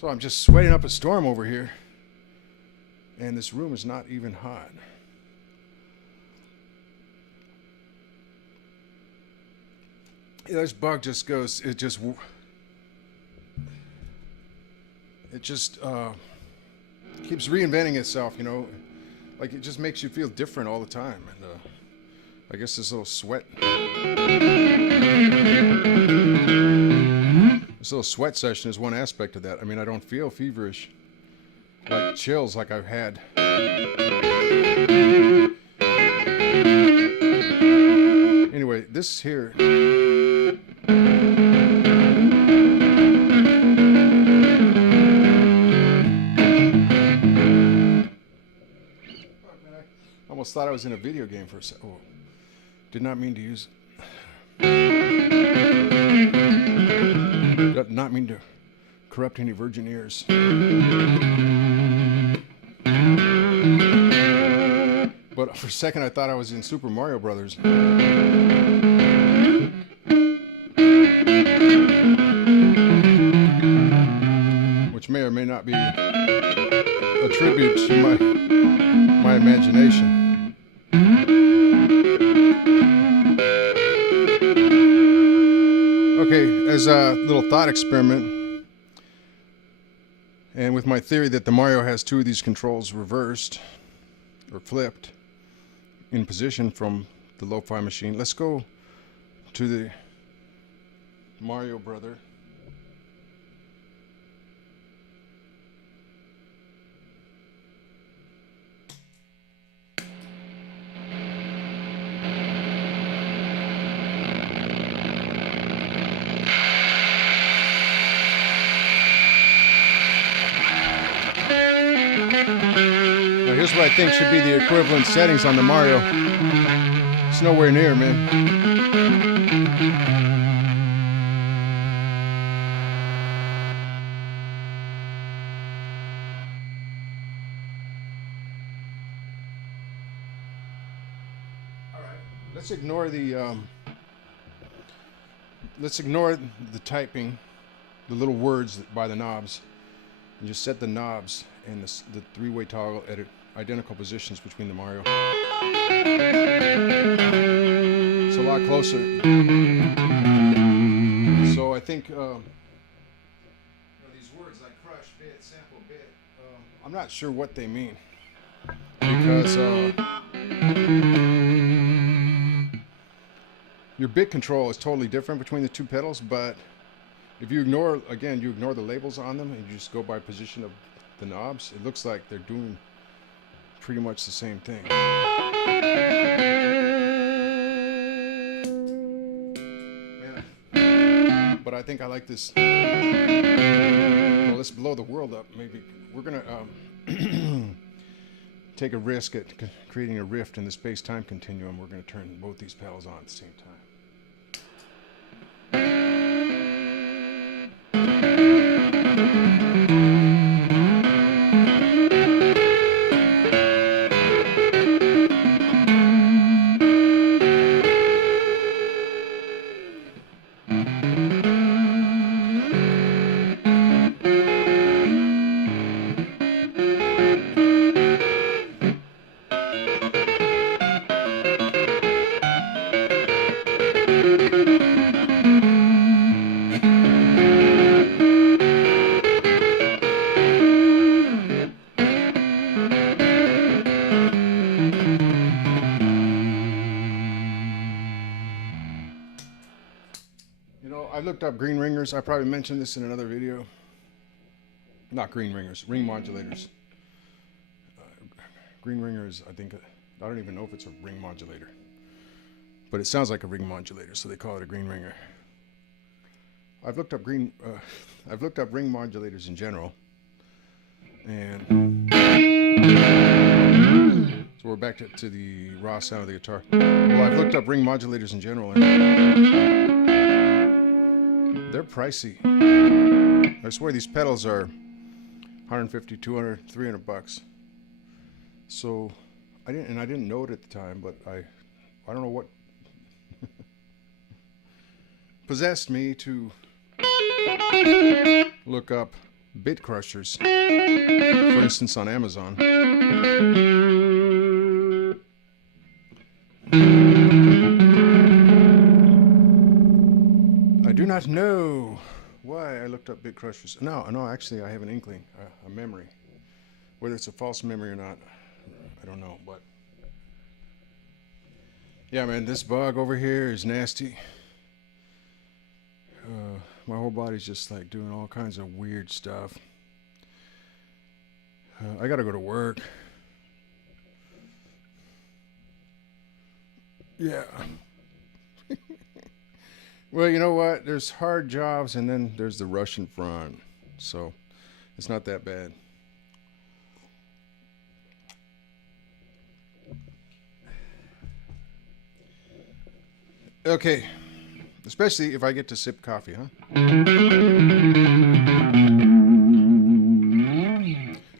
So I'm just sweating up a storm over here, and this room is not even hot. Yeah, this bug just goes, it just keeps reinventing itself, you know, like it just makes you feel different all the time. And I guess this little sweat session is one aspect of that. I mean, I don't feel feverish, like chills like I've had. Anyway, this here. I almost thought I was in a video game for a second. Oh, did not mean to use it. Did not mean to corrupt any virgin ears. But for a second I thought I was in Super Mario Brothers. Which may or may not be a tribute to my imagination. Okay, as a little thought experiment, and with my theory that the Mario has two of these controls reversed or flipped in position from the lo-fi machine, let's go to the Mario brother. Now here's what I think should be the equivalent settings on the Mario. It's nowhere near, man. All right, let's ignore the typing, the little words by the knobs, and just set the knobs and the three-way toggle at identical positions between the Mario. It's a lot closer. So I think these words like crush, bit, sample, bit, I'm not sure what they mean, because your bit control is totally different between the two pedals, but if you ignore the labels on them and you just go by position of the knobs, it looks like they're doing pretty much the same thing. Man, but I think I like this. Well, let's blow the world up. Maybe we're gonna take a risk at creating a rift in the space-time continuum. We're gonna turn both these pedals on at the same time. I looked up green ringers. I probably mentioned this in another video. Not green ringers, ring modulators. Green ringers, I don't even know if it's a ring modulator, but it sounds like a ring modulator, so they call it a green ringer. I've looked up ring modulators in general, and so we're back to the raw sound of the guitar. Well, I've looked up ring modulators in general, and they're pricey. I swear these pedals are 150, 200, 300 bucks. So I didn't know it at the time, but I don't know what possessed me to look up bit crushers, for instance on Amazon. I do not know why I looked up bit crushers. No, actually I have an inkling, a memory. Whether it's a false memory or not, I don't know, but yeah, man, this bug over here is nasty. My whole body's just like doing all kinds of weird stuff. I gotta go to work. Yeah. Well, you know what? There's hard jobs and then there's the Russian front. So it's not that bad. Okay. Especially if I get to sip coffee, huh?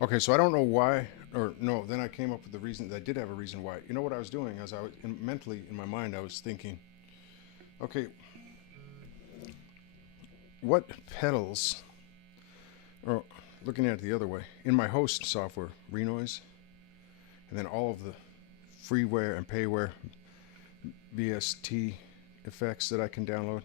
Okay, so I don't know why, or no, then I came up with the reason. I did have a reason why. You know what I was doing? As I was mentally, in my mind, I was thinking, okay, what pedals, or looking at it the other way, in my host software, Renoise, and then all of the freeware and payware, VST effects that I can download.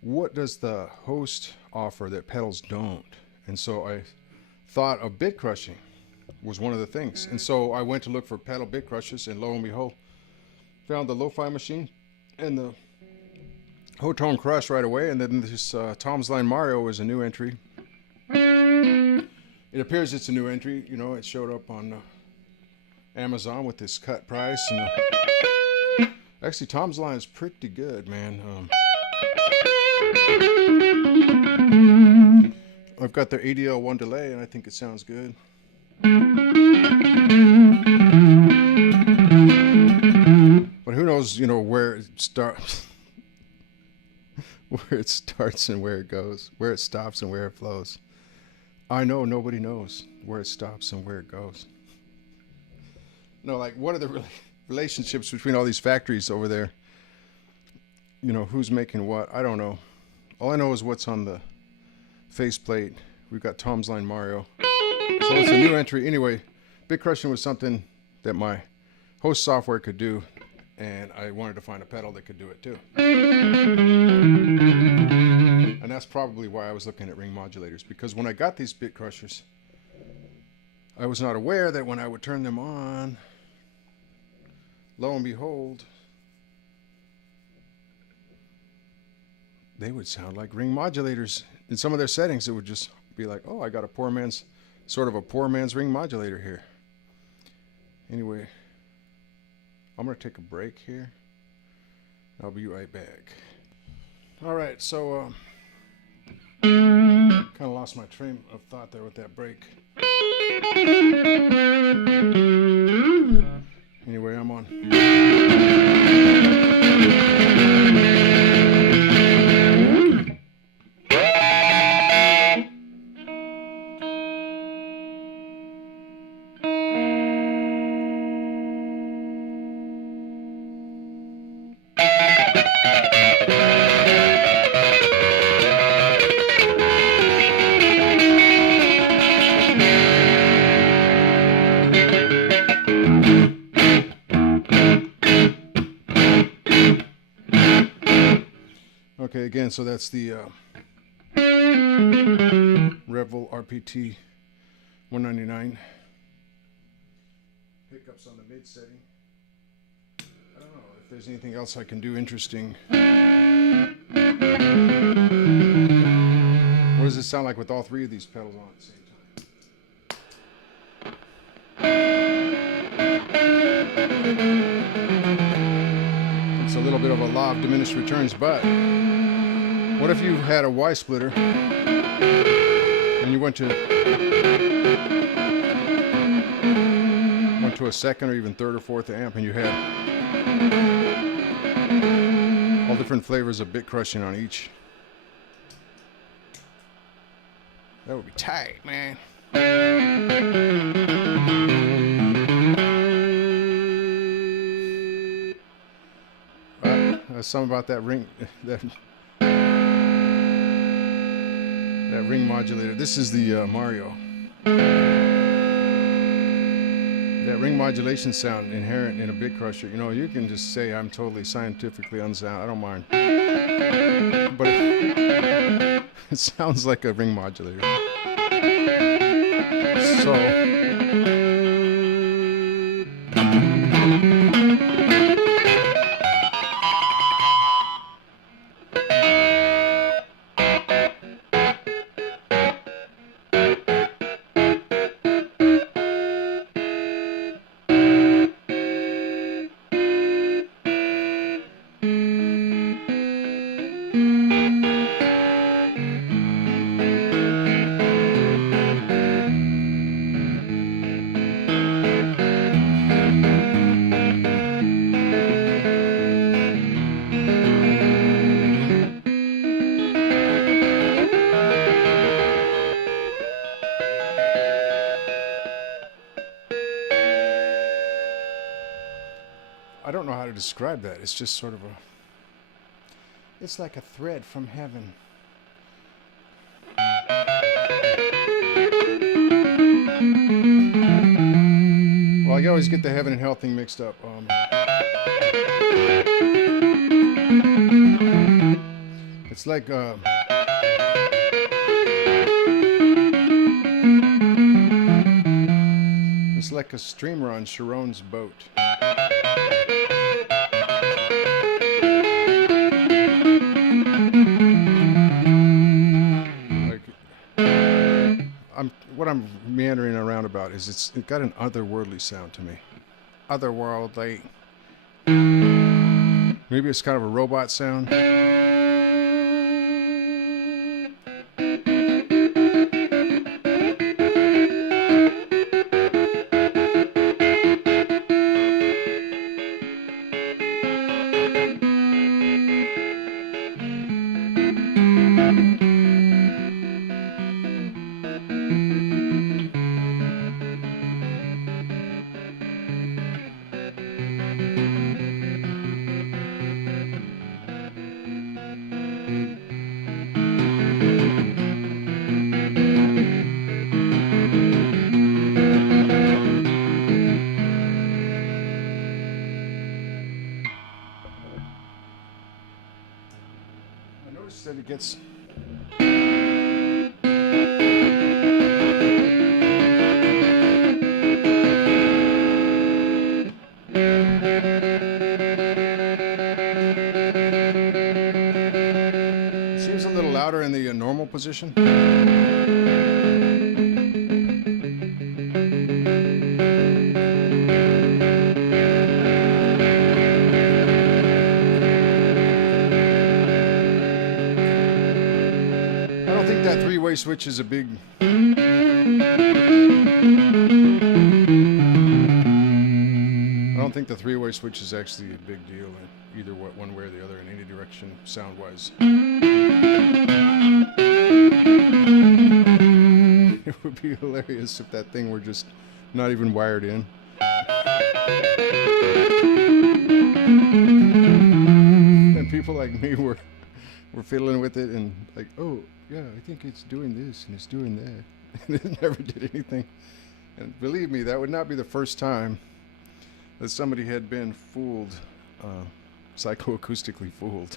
What does the host offer that pedals don't? And so I thought of bit crushing was one of the things. And so I went to look for pedal bit crushers, and lo and behold, found the Lo-Fi Machine and the Hotone Krush right away. And then this Tomsline Mario is a new entry. It appears it's a new entry. You know, it showed up on Amazon with this cut price. And actually, Tomsline is pretty good, man. I've got their ADL1 delay, and I think it sounds good. But who knows, you know, where it starts, where it starts and where it goes, where it stops and where it flows. I know nobody knows where it stops and where it goes. No, like, what are the relationships between all these factories over there? You know, who's making what? I don't know. All I know is what's on the faceplate. We've got Tomsline Mario. So it's a new entry. Anyway, bit crushing was something that my host software could do, and I wanted to find a pedal that could do it too. And that's probably why I was looking at ring modulators, because when I got these bit crushers, I was not aware that when I would turn them on, lo and behold, they would sound like ring modulators. In some of their settings, it would just be like, oh, I got a poor man's ring modulator here. Anyway, I'm going to take a break here. I'll be right back. All right, so kind of lost my train of thought there with that break. Anyway, I'm on. Okay, again, so that's the Revel RPT 199. Pickups on the mid setting. I don't know if there's anything else I can do interesting. What does it sound like with all three of these pedals on at the same time? It's a little bit of a law of diminished returns, but what if you had a Y splitter and you went to a second or even third or fourth amp, and you had all different flavors of bit crushing on each? That would be tight, man. Something about that ring. That ring modulator. This is the Mario. That ring modulation sound inherent in a bitcrusher. You know, you can just say I'm totally scientifically unsound. I don't mind. But it sounds like a ring modulator. So I don't know how to describe that. It's just sort of a... It's like a thread from heaven. Well, I always get the heaven and hell thing mixed up. It's like... it's like a streamer on Sharon's boat. What I'm meandering around about is it's got an otherworldly sound to me. Otherworldly. Maybe it's kind of a robot sound. That it gets it seems a little louder in the normal position. That three-way switch is a big... I don't think the three-way switch is actually a big deal, either one way or the other in any direction, sound-wise. It would be hilarious if that thing were just not even wired in. And people like me were fiddling with it and like, oh, yeah, I think it's doing this and it's doing that. And it never did anything. And believe me, that would not be the first time that somebody had been fooled, psychoacoustically fooled.